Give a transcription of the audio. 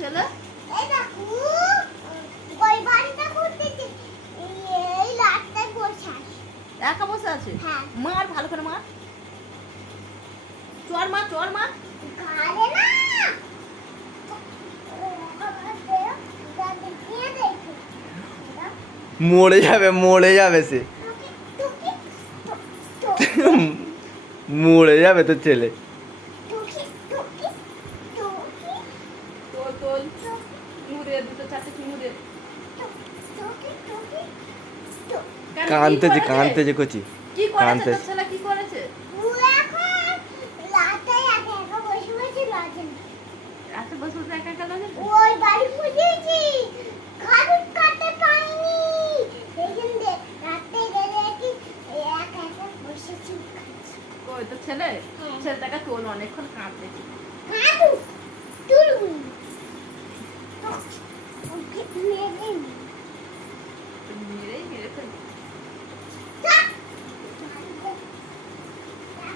ছেলে? এই দেখো ওই বাড়িটা করতেছে এই রাস্তায় বসে আছে। একা বসে আছে? হ্যাঁ। মার ভালো করে মার। চর মার, চর মার। গালে না মরে যাবে সে। মরে যাবে তোর ছেলে। তোল তোল। চুমু দে, দুটো চারটে চুমু দে। কেন, কি করেছে? কানতেছে কচি। কি করেছে কানতেছে। তোর ছেলে, কি করেছে? রাতে বসে বসে একা একা লাগে? ওই বাড়ি খুঁজেছি খাবার কাটতে পাইনি দেখেন দে রাতে গেলে কি একা একা বসেছি খাচ্ছি। ওই তোর ছেলে? হ্যাঁ। ছেলেটাকে তোল, অনেকক্ষণ কাঁদতেছে। কাটু তুলুন ওকে মেরে মেরেই মেরে ফেলবে।